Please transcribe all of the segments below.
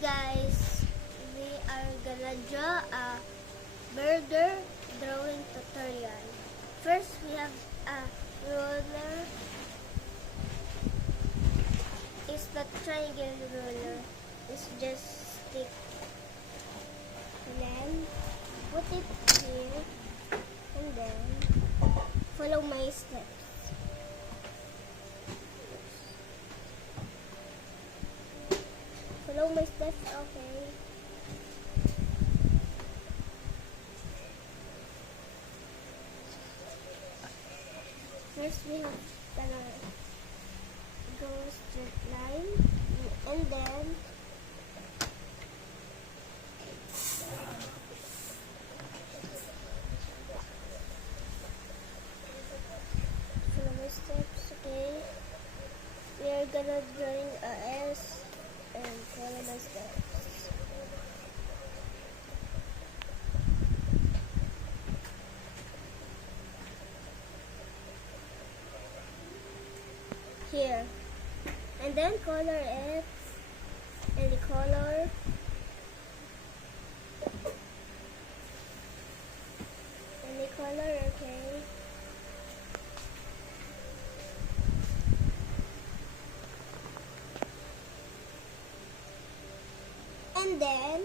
guys, we are gonna draw a burger drawing tutorial. First we have a ruler. It's the triangle ruler. It's just stick. Then put it here and then follow my steps. Follow my steps, okay? First we have to go straight line and then follow my steps, okay? We are gonna drawing a S and follow my steps. Here. And then color it. And the color. And the color, okay. And then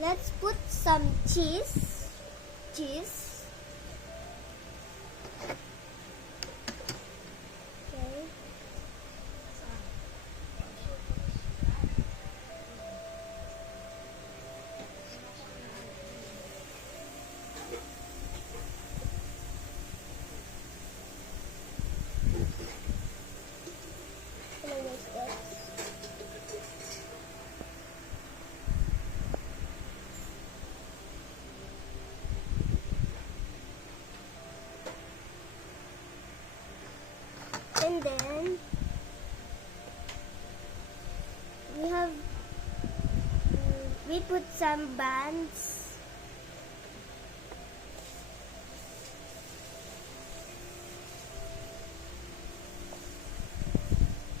let's put some cheese. Okay. Follow my steps. And then we put some bands.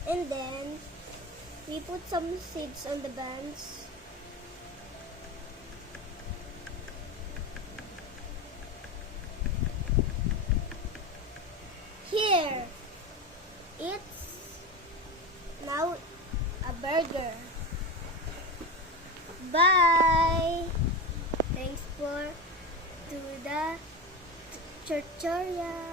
And then we put some seeds on the bands. Here. It's now a burger. Bye! Thanks for the tutorial.